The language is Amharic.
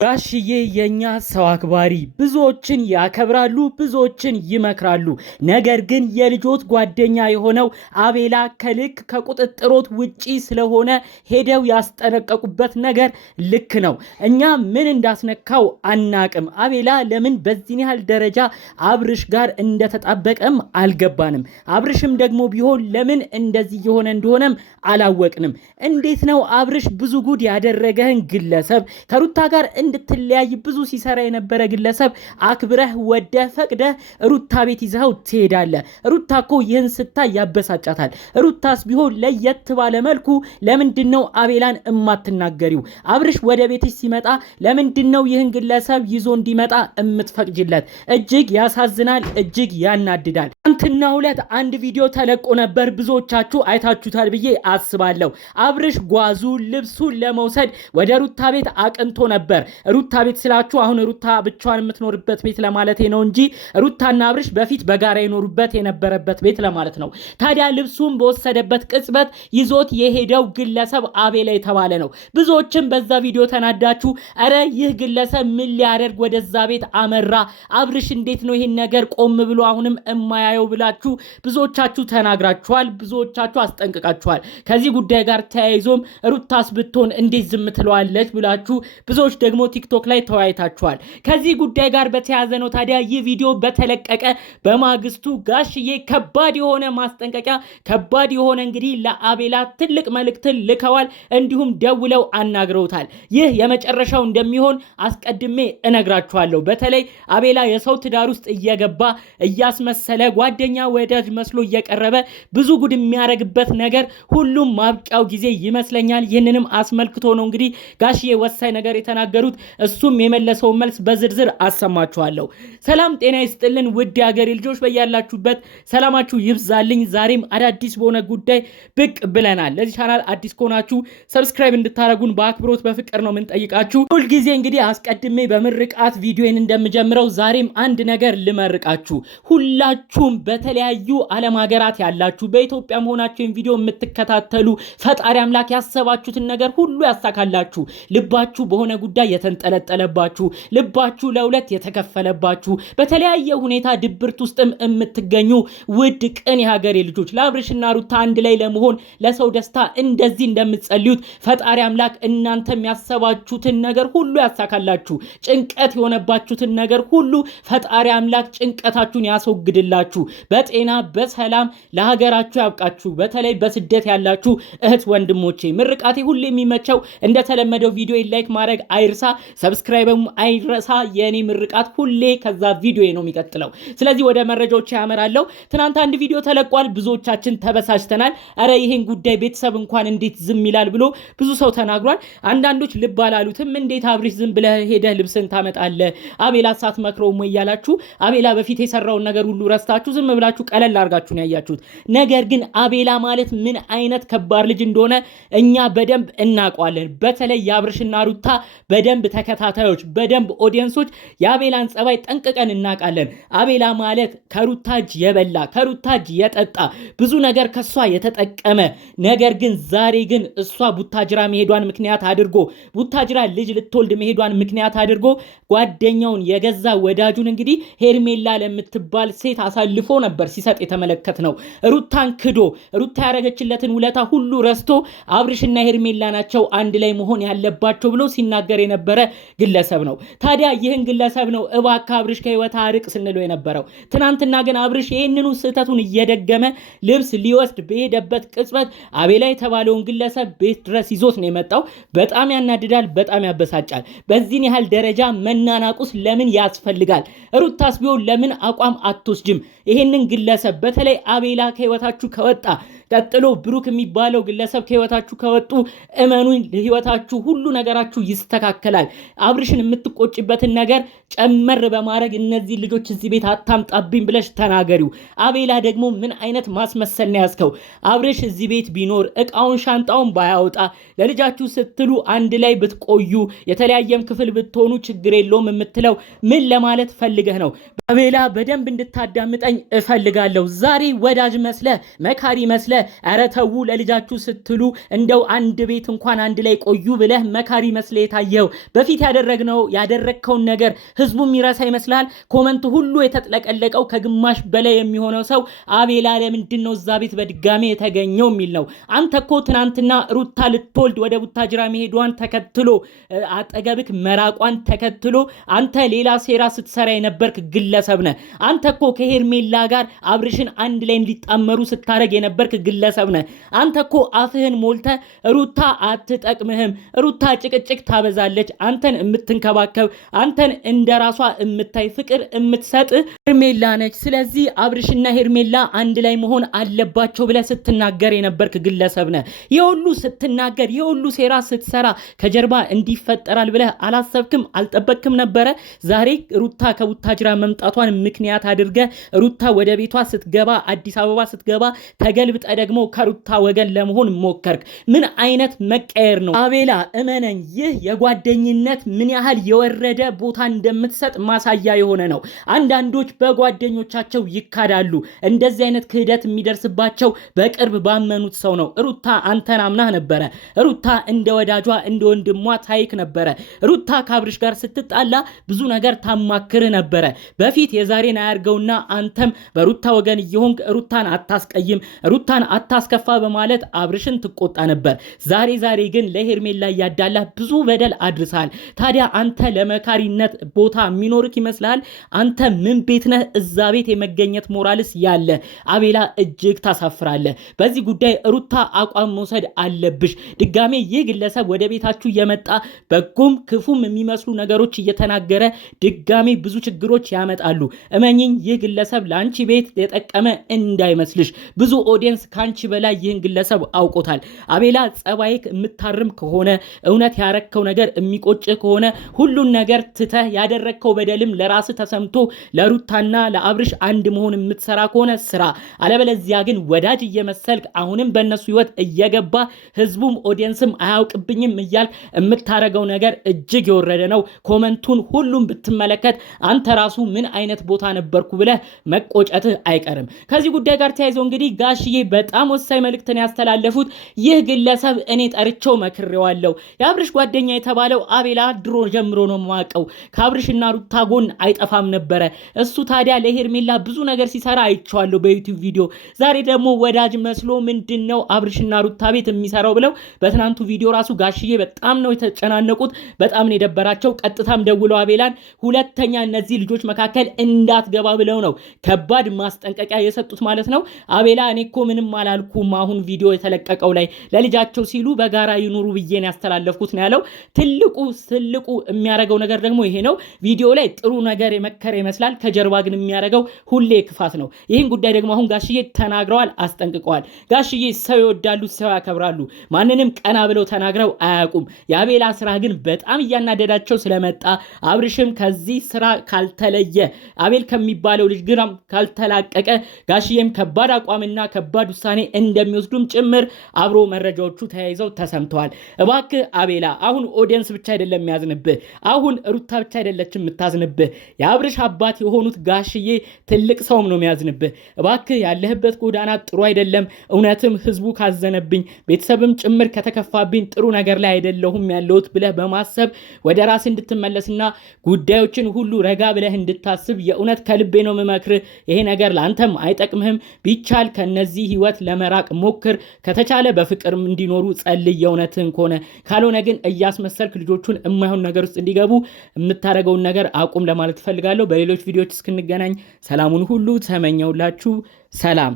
ጋሽዬ የኛ ሰው አክባሪ ብዙዎችን ያከብራሉ፣ ብዙዎችን ይመክራሉ። ነገር ግን የልጆት ጓደኛ የሆነው አቤላ ከልክ ከቁጥጥሮት ውጪ ስለሆነ ሄደው ያስጠነቀቁበት ነገር ልክ ነው። እኛ ምን እንዳስነካው አናቅም። አቤላ ለምን በዚህን ያህል ደረጃ አብርሽ ጋር እንደተጣበቀም አልገባንም። አብርሽም ደግሞ ቢሆን ለምን እንደዚህ የሆነ እንደሆነም አላወቅንም። እንዴት ነው አብርሽ ብዙ ጉድ ያደረገህን ግለሰብ ከሩታ ጋር እንድትለያይ ብዙ ሲሰራ የነበረ ግለሰብ አክብረህ ወደህ ፈቅደህ ሩታ ቤት ይዘኸው ትሄዳለህ? ሩታ እኮ ይህን ስታይ ያበሳጫታል። ሩታስ ቢሆን ለየት ባለ መልኩ ለምንድነው አቤላን እማትናገሪው? አብርሽ ወደ ቤትሽ ሲመጣ ለምንድነው ይህን ግለሰብ ይዞ እንዲመጣ እምትፈቅጂለት? እጅግ ያሳዝናል፣ እጅግ ያናድዳል። ትናንትና ሁለት አንድ ቪዲዮ ተለቆ ነበር፣ ብዙዎቻችሁ አይታችሁታል ብዬ አስባለሁ። አብርሽ ጓዙ ልብሱን ለመውሰድ ወደ ሩታ ቤት አቅንቶ ነበር። ሩታ ቤት ስላችሁ አሁን ሩታ ብቻዋን የምትኖርበት ቤት ለማለት ነው እንጂ ሩታና አብርሽ በፊት በጋራ የኖሩበት የነበረበት ቤት ለማለት ነው። ታዲያ ልብሱን በወሰደበት ቅጽበት ይዞት የሄደው ግለሰብ አቤላ የተባለ ነው። ብዙዎችም በዛ ቪዲዮ ተናዳችሁ አረ ይህ ግለሰብ ምን ሊያደርግ ወደዛ ቤት አመራ? አብርሽ እንዴት ነው ይሄን ነገር ቆም ብሎ አሁንም እማያየው ብላችሁ ብዙዎቻችሁ ተናግራችኋል። ብዙዎቻችሁ አስጠንቅቃችኋል። ከዚህ ጉዳይ ጋር ተያይዞም ሩታስ ብትሆን እንዴት ዝም ትለዋለች ብላችሁ ብዙዎች ደግሞ ቲክቶክ ላይ ተወያይታችኋል። ከዚህ ጉዳይ ጋር በተያያዘ ነው ታዲያ ይህ ቪዲዮ በተለቀቀ በማግስቱ ጋሽዬ ከባድ የሆነ ማስጠንቀቂያ ከባድ የሆነ እንግዲህ ለአቤላ ትልቅ መልእክትን ልከዋል። እንዲሁም ደውለው አናግረውታል። ይህ የመጨረሻው እንደሚሆን አስቀድሜ እነግራችኋለሁ። በተለይ አቤላ የሰው ትዳር ውስጥ እየገባ እያስመሰለ ጓደኛ ወዳጅ መስሎ እየቀረበ ብዙ ጉድ የሚያረግበት ነገር ሁሉም ማብቂያው ጊዜ ይመስለኛል። ይህንንም አስመልክቶ ነው እንግዲህ ጋሽዬ ወሳኝ ነገር የተናገሩት። እሱም የመለሰው መልስ በዝርዝር አሰማችኋለሁ። ሰላም ጤና ይስጥልን ውድ የሀገሬ ልጆች፣ በያላችሁበት ሰላማችሁ ይብዛልኝ። ዛሬም አዳዲስ በሆነ ጉዳይ ብቅ ብለናል። ለዚህ ቻናል አዲስ ከሆናችሁ ሰብስክራይብ እንድታረጉን በአክብሮት በፍቅር ነው የምንጠይቃችሁ። ሁልጊዜ እንግዲህ አስቀድሜ በምርቃት ቪዲዮን እንደምጀምረው ዛሬም አንድ ነገር ልመርቃችሁ። ሁላችሁም በተለያዩ ዓለም ሀገራት ያላችሁ በኢትዮጵያ መሆናችሁን ቪዲዮ የምትከታተሉ ፈጣሪ አምላክ ያሰባችሁትን ነገር ሁሉ ያሳካላችሁ። ልባችሁ በሆነ ጉዳይ የተንጠለጠለባችሁ፣ ልባችሁ ለሁለት የተከፈለባችሁ፣ በተለያየ ሁኔታ ድብርት ውስጥም የምትገኙ ውድ ቅን የሀገሬ ልጆች ለአብርሽና ሩታ አንድ ላይ ለመሆን ለሰው ደስታ እንደዚህ እንደምትጸልዩት ፈጣሪ አምላክ እናንተም ያሰባችሁትን ነገር ሁሉ ያሳካላችሁ። ጭንቀት የሆነባችሁትን ነገር ሁሉ ፈጣሪ አምላክ ጭንቀታችሁን ያስወግድላችሁ። በጤና በሰላም ለሀገራችሁ ያብቃችሁ። በተለይ በስደት ያላችሁ እህት ወንድሞቼ ምርቃቴ ሁሉ የሚመቸው እንደተለመደው ቪዲዮ ላይክ ማድረግ አይርሳ፣ ሰብስክራይብም አይረሳ። የኔ ምርቃት ሁሌ ከዛ ቪዲዮ ነው የሚቀጥለው። ስለዚህ ወደ መረጃዎች ያመራለሁ። ትናንት አንድ ቪዲዮ ተለቋል። ብዙዎቻችን ተበሳጭተናል። አረ ይሄን ጉዳይ ቤተሰብ እንኳን እንዴት ዝም ይላል ብሎ ብዙ ሰው ተናግሯል። አንዳንዶች ልብ አላሉትም። እንዴት አብርሽ ዝም ብለህ ሄደህ ልብስን ታመጣለህ? አቤላ ሳትመክረውም ወይ ያላችሁ፣ አቤላ በፊት የሰራውን ነገር ሁሉ ረስታችሁ ዝም ብላችሁ ቀለል አድርጋችሁ ነው ያያችሁት። ነገር ግን አቤላ ማለት ምን አይነት ከባድ ልጅ እንደሆነ እኛ በደንብ እናውቀዋለን። በተለይ የአብርሽና ሩታ በደንብ ተከታታዮች በደንብ ኦዲየንሶች የአቤላን ጸባይ ጠንቅቀን እናውቃለን። አቤላ ማለት ከሩታ እጅ የበላ ከሩታ እጅ የጠጣ ብዙ ነገር ከሷ የተጠቀመ፣ ነገር ግን ዛሬ ግን እሷ ቡታጅራ መሄዷን ምክንያት አድርጎ ቡታጅራ ልጅ ልትወልድ መሄዷን ምክንያት አድርጎ ጓደኛውን የገዛ ወዳጁን እንግዲህ ሄርሜላ ለምትባል ሴት አሳልፎ ነበር ሲሰጥ የተመለከት ነው። ሩታን ክዶ ሩታ ያደረገችለትን ውለታ ሁሉ ረስቶ አብርሽና ሄርሜላ ናቸው አንድ ላይ መሆን ያለባቸው ብሎ ሲናገር የነበረ ግለሰብ ነው። ታዲያ ይህን ግለሰብ ነው እባክህ አብርሽ ከህይወት አርቅ ስንለው የነበረው። ትናንትና ግን አብርሽ ይህንኑ ስህተቱን እየደገመ ልብስ ሊወስድ በሄደበት ቅጽበት አቤላ የተባለውን ግለሰብ ቤት ድረስ ይዞት ነው የመጣው። በጣም ያናድዳል፣ በጣም ያበሳጫል። በዚህን ያህል ደረጃ መናናቁስ ለምን ያስፈልጋል? ሩታስ ቢሆን ለምን አቋም አትወስጅም? ይህንን ግለሰብ በተለይ አቤላ ከህይወታችሁ ከወጣ ቀጥሎ ብሩክ የሚባለው ግለሰብ ከህይወታችሁ ከወጡ እመኑኝ ህይወታችሁ ሁሉ ነገራችሁ ይስተካከላል። አብርሽን የምትቆጭበትን ነገር ጨመር በማድረግ እነዚህ ልጆች እዚህ ቤት አታምጣብኝ ብለሽ ተናገሪው። አቤላ ደግሞ ምን አይነት ማስመሰል ነው ያዝከው? አብርሽ እዚህ ቤት ቢኖር እቃውን ሻንጣውን ባያወጣ ለልጃችሁ ስትሉ አንድ ላይ ብትቆዩ የተለያየም ክፍል ብትሆኑ ችግር የለውም የምትለው ምን ለማለት ፈልገህ ነው? አቤላ በደንብ እንድታዳምጠኝ እፈልጋለሁ። ዛሬ ወዳጅ መስለ መካሪ መስለ ኧረ ተው ለልጃችሁ ስትሉ እንደው አንድ ቤት እንኳን አንድ ላይ ቆዩ ብለህ መካሪ መስለህ የታየው በፊት ያደረግከውን ነገር ህዝቡ የሚረሳ ይመስላል? ኮመንት ሁሉ የተጥለቀለቀው ከግማሽ በላይ የሚሆነው ሰው አቤላ ለምንድን ነው እዛ ቤት በድጋሚ የተገኘው የሚል ነው። አንተ እኮ ትናንትና ሩታ ልትወልድ ወደ ቡታጅራ መሄዷን ተከትሎ አጠገብክ መራቋን ተከትሎ አንተ ሌላ ሴራ ስትሰራ የነበርክ ግለሰብ ነህ። አንተ እኮ ከሄርሜላ ጋር አብርሽን አንድ ላይ እንዲጣመሩ ስታረግ የነበርክ ግለሰብ ነህ። አንተ እኮ አፍህን ሞልተ ሩታ አትጠቅምህም፣ ሩታ ጭቅጭቅ ታበዛለች፣ አንተን የምትንከባከብ አንተን እንደራሷ የምታይ ፍቅር የምትሰጥ ሄርሜላ ነች። ስለዚህ አብርሽና ሄርሜላ አንድ ላይ መሆን አለባቸው ብለህ ስትናገር የነበርክ ግለሰብ ነህ። የሁሉ ስትናገር የሁሉ ሴራ ስትሰራ ከጀርባ እንዲፈጠራል ብለህ አላሰብክም? አልጠበቅክም ነበረ? ዛሬ ሩታ ከቡታጅራ መምጣቷን ምክንያት አድርገ ሩታ ወደ ቤቷ ስትገባ አዲስ አበባ ስትገባ ተገልብጠ ደግሞ ከሩታ ወገን ለመሆን ሞከርክ። ምን አይነት መቀየር ነው? አቤላ እመነኝ፣ ይህ የጓደኝነት ምን ያህል የወረደ ቦታ እንደምትሰጥ ማሳያ የሆነ ነው። አንዳንዶች በጓደኞቻቸው ይካዳሉ። እንደዚህ አይነት ክህደት የሚደርስባቸው በቅርብ ባመኑት ሰው ነው። ሩታ አንተን አምናህ ነበረ። ሩታ እንደ ወዳጇ እንደ ወንድሟ ታይክ ነበረ። ሩታ ከአብርሽ ጋር ስትጣላ ብዙ ነገር ታማክር ነበረ። በፊት የዛሬን አያርገውና አንተም በሩታ ወገን እየሆንክ ሩታን አታስቀይም፣ ሩታን አታስከፋ በማለት አብርሽን ትቆጣ ነበር። ዛሬ ግን ለሄርሜላ ያዳላ ብዙ በደል አድርሳል። ታዲያ አንተ ለመካሪነት ቦታ የሚኖርክ ይመስላል? አንተ ምን ቤት ነህ? እዛ ቤት የመገኘት ሞራልስ ያለ? አቤላ እጅግ ታሳፍራለህ። በዚህ ጉዳይ ሩታ አቋም መውሰድ አለብሽ። ድጋሜ ይህ ግለሰብ ወደ ቤታችሁ የመጣ በጎም ክፉም የሚመስሉ ነገሮች እየተናገረ ድጋሜ ብዙ ችግሮች ያመጣሉ። እመኝኝ፣ ይህ ግለሰብ ለአንቺ ቤት የጠቀመ እንዳይመስልሽ። ብዙ ኦዲየንስ ካንቺ በላይ ይህን ግለሰብ አውቆታል። አቤላ ጸባይክ የምታርም ከሆነ እውነት ያረከው ነገር የሚቆጭ ከሆነ ሁሉን ነገር ትተህ ያደረግከው በደልም ለራስ ተሰምቶ ለሩታና ለአብርሽ አንድ መሆን የምትሰራ ከሆነ ስራ። አለበለዚያ ግን ወዳጅ እየመሰልክ አሁንም በእነሱ ህይወት እየገባ ህዝቡም ኦዲየንስም አያውቅብኝም እያል የምታረገው ነገር እጅግ የወረደ ነው። ኮመንቱን ሁሉም ብትመለከት አንተ ራሱ ምን አይነት ቦታ ነበርኩ ብለህ መቆጨትህ አይቀርም። ከዚህ ጉዳይ ጋር ተያይዘው እንግዲህ ጋሽዬ በጣም ወሳኝ መልእክትን ያስተላለፉት፣ ይህ ግለሰብ እኔ ጠርቼው መክሬዋለሁ። የአብርሽ ጓደኛ የተባለው አቤላ ድሮ ጀምሮ ነው የማውቀው። ከአብርሽና ሩታ ጎን አይጠፋም ነበረ። እሱ ታዲያ ለሄርሜላ ብዙ ነገር ሲሰራ አይቼዋለሁ በዩቲዩብ ቪዲዮ። ዛሬ ደግሞ ወዳጅ መስሎ ምንድነው አብርሽና ሩታ ቤት የሚሰራው ብለው በትናንቱ ቪዲዮ ራሱ ጋሽዬ በጣም ነው የተጨናነቁት፣ በጣም ነው የደበራቸው። ቀጥታም ደውለው አቤላን ሁለተኛ እነዚህ ልጆች መካከል እንዳትገባ ብለው ነው ከባድ ማስጠንቀቂያ የሰጡት ማለት ነው። አቤላ እኔ እኮ ምንም አላልኩም፣ አሁን ቪዲዮ የተለቀቀው ላይ ለልጃቸው ሲሉ በጋራ ይኑሩ ብዬን ያስተላለፍኩት ነው ያለው። ትልቁ የሚያረገው ነገር ደግሞ ይሄ ነው። ቪዲዮ ላይ ጥሩ ነገር የመከረ ይመስላል፣ ከጀርባ ግን የሚያረገው ሁሌ ክፋት ነው። ይህን ጉዳይ ደግሞ አሁን ጋሽዬ ተናግረዋል፣ አስጠንቅቀዋል። ጋሽዬ ሰው ይወዳሉ፣ ሰው ያከብራሉ። ማንንም ቀና ብለው ተናግረው አያውቁም። የአቤላ ስራ ግን በጣም እያናደዳቸው ስለመጣ አብርሽም ከዚህ ስራ ካልተለየ አቤል ከሚባለው ልጅ ግራም ካልተላቀቀ ጋሽዬም ከባድ አቋምና ከባድ ውሳኔ እንደሚወስዱም ጭምር አብሮ መረጃዎቹ ተያይዘው ተሰምተዋል። እባክህ አቤላ አሁን ኦዲየንስ ብቻ አይደለም የሚያዝንብህ፣ አሁን ሩታ ብቻ አይደለችም የምታዝንብህ፣ የአብርሽ አባት የሆኑት ጋሽዬ ትልቅ ሰውም ነው የሚያዝንብህ። እባክህ ያለህበት ጎዳና ጥሩ አይደለም። እውነትም ህዝቡ ካዘነብኝ ቤተሰብም ጭምር ከተከፋብኝ ጥሩ ነገር ላይ አይደለሁም ያለሁት ብለህ በማሰብ ወደ ራስ እንድትመለስና ጉዳዮችን ሁሉ ረጋ ብለህ እንድታስብ የእውነት ከልቤ ነው የምመክርህ። ይሄ ነገር ለአንተም አይጠቅምህም። ቢቻል ከነዚህ ህይወት ለመራቅ ሞክር። ከተቻለ በፍቅር እንዲኖሩ ጸልይ የእውነትህን ከሆነ። ካልሆነ ግን እያስመሰልክ ልጆቹን የማይሆን ነገር ውስጥ እንዲገቡ የምታደርገውን ነገር አቁም ለማለት እፈልጋለሁ። በሌሎች ቪዲዮዎች እስክንገናኝ ሰላሙን ሁሉ ተመኘውላችሁ። ሰላም።